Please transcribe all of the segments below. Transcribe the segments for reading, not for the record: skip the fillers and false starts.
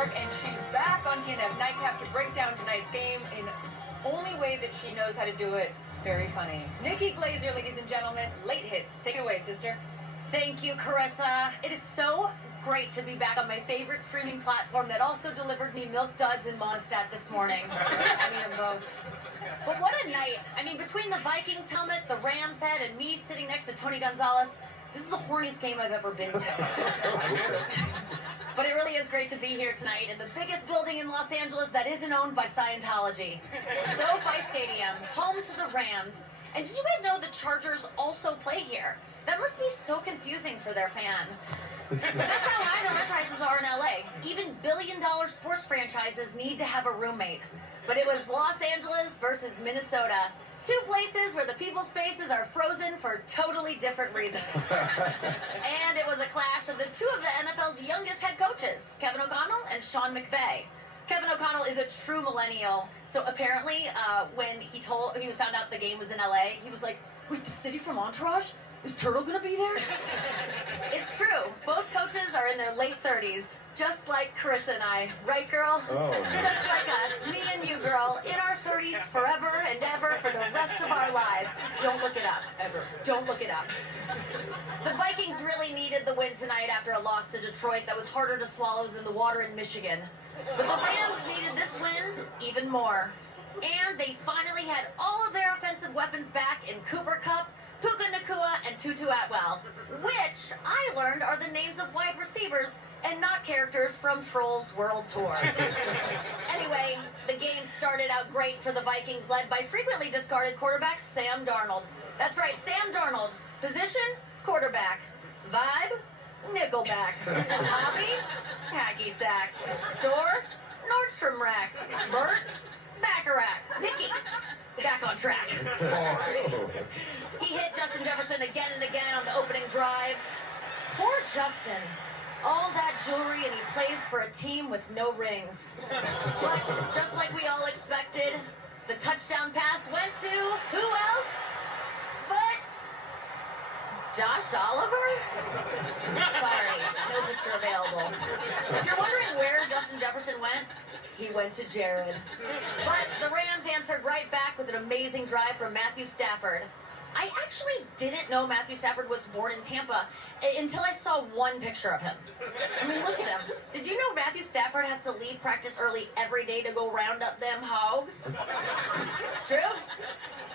Mark, and she's back on TNF Nightcap to break down tonight's game in only way that she knows how to do it. Very funny. Nikki Glaser, ladies and gentlemen, late hits. Take it away, sister. Thank you, Carissa. It is so great to be back on my favorite streaming platform that also delivered me Milk Duds and Monostat this morning. I mean them both. But what a night. I mean, between the Vikings helmet, the Rams head, and me sitting next to Tony Gonzalez, this is the horniest game I've ever been to. But it really is great to be here tonight in the biggest building in Los Angeles that isn't owned by Scientology. SoFi Stadium, home to the Rams. And did you guys know the Chargers also play here? That must be so confusing for their fan. But that's how high the rent prices are in LA. Even billion-dollar sports franchises need to have a roommate. But it was Los Angeles versus Minnesota. Two places where the people's faces are frozen for totally different reasons. And it was a clash of the two of the NFL's youngest head coaches, Kevin O'Connell and Sean McVay. Kevin O'Connell is a true millennial. So apparently, when he was found out the game was in LA, he was like, "Wait, the city from Entourage? Is Turtle gonna be there?" It's true. Both coaches are in their late 30s, just like Carissa and I. Right, girl? Oh. Just like us, me and you, girl, in our 30s forever and ever for the rest of our lives. Don't look it up. Ever. Don't look it up. The Vikings really needed the win tonight after a loss to Detroit that was harder to swallow than the water in Michigan. But the Rams needed this win even more. And they finally had all of their offensive weapons back in Cooper Kupp, Puka Nacua, and Tutu Atwell, which I learned are the names of wide receivers and not characters from Trolls World Tour. Anyway, the game started out great for the Vikings, led by frequently discarded quarterback Sam Darnold. That's right, Sam Darnold. Position, quarterback. Vibe, nickelback. Hobby, hacky sack. Store, Nordstrom rack. Bert, Bacharach. Nikki, back on track. He hit Justin Jefferson again and again on the opening drive. Poor Justin. All that jewelry and he plays for a team with no rings. But just like we all expected, the touchdown pass went to who else but Josh Oliver? Sorry, no picture available. If you're wondering where Justin Jefferson went, he went to Jared. But the Rams answered right back with an amazing drive from Matthew Stafford. I actually didn't know Matthew Stafford was born in Tampa until I saw one picture of him. I mean, look at him. Did you know Matthew Stafford has to leave practice early every day to go round up them hogs? It's true.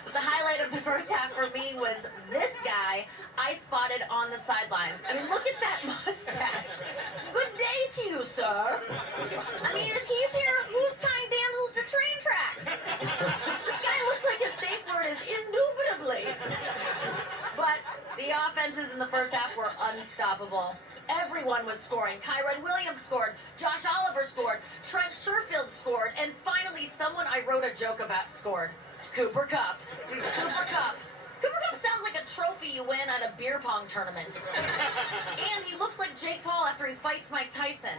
But the highlight of the first half for me was this guy I spotted on the sidelines. I mean, look at that mustache. Good day to you, sir. I mean, if he's here, who's tying damsels to train tracks? This guy looks like his safe word is indubitably. But the offenses in the first half were unstoppable. Everyone was scoring. Kyron Williams scored. Josh Oliver scored. Trent Sherfield scored. And finally, someone I wrote a joke about scored. Cooper Kupp. Cooper Kupp. Cooper Kupp sounds like a trophy you win at a beer pong tournament. And he looks like Jake Paul after he fights Mike Tyson.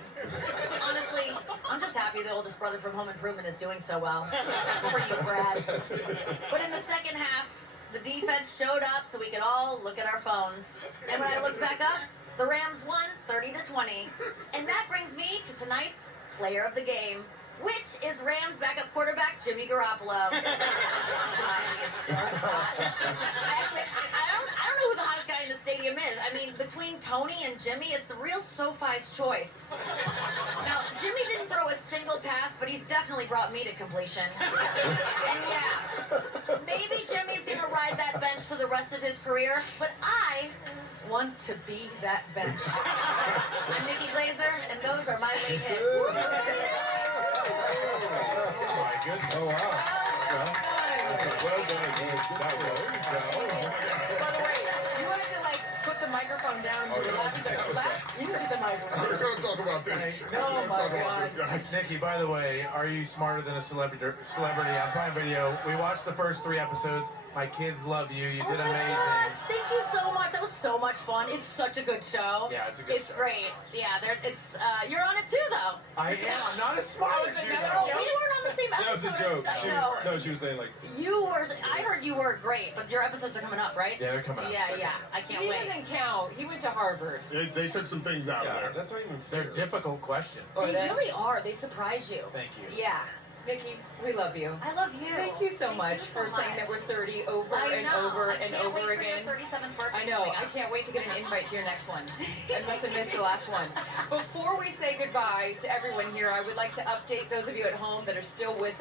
Honestly, I'm just happy the oldest brother from Home Improvement is doing so well. For you, Brad. But in the second half, the defense showed up so we could all look at our phones. And when I looked back up, the Rams won 30-20. And that brings me to tonight's player of the game, which is Rams backup quarterback Jimmy Garoppolo. He is so hot. I don't know who the hottest guy in the stadium is. I mean, between Tony and Jimmy, it's a real SoFi's choice. Now, Jimmy didn't throw a single pass, but he's definitely brought me to completion. And yeah, maybe Jimmy's gonna ride that bench for the rest of his career, but I want to be that bench. I'm Nikki Glaser, and those are my late hits. Oh my goodness. Oh, wow. Well done. By the way, you have to like put the microphone down. Oh, yeah. You hit the microphone. We're going to talk about this. Oh, my God. Guys. Nikki, by the way, are you smarter than a celebrity on Prime Video? We watched the first 3 episodes. My kids love you. You did Oh my amazing. gosh, thank you so much. That was so much fun. It's such a good show. Yeah, it's a good It's show. great. Yeah, you're on it too, though. I am. I'm not as smart as you, No, though. we weren't on the same That was episode. a joke. No. She was saying like, You were. I heard you were great, but your episodes are coming up, right? Yeah, they're coming up. Yeah. I can't He wait. doesn't count. He went to Harvard. they took some things out of Yeah, there. that's not even fair. They're difficult questions. Or They that. really are. They surprise you. Thank you. Yeah. Nikki, we love you. I love you. Thank you so Thank much you so for saying that much. we're 30 over I and know. over I and can't over wait again. For your 37th birthday. I know. coming I up. can't wait to get an invite to your next one. I must have missed the last one. Before we say goodbye to everyone here, I would like to update those of you at home that are still with us.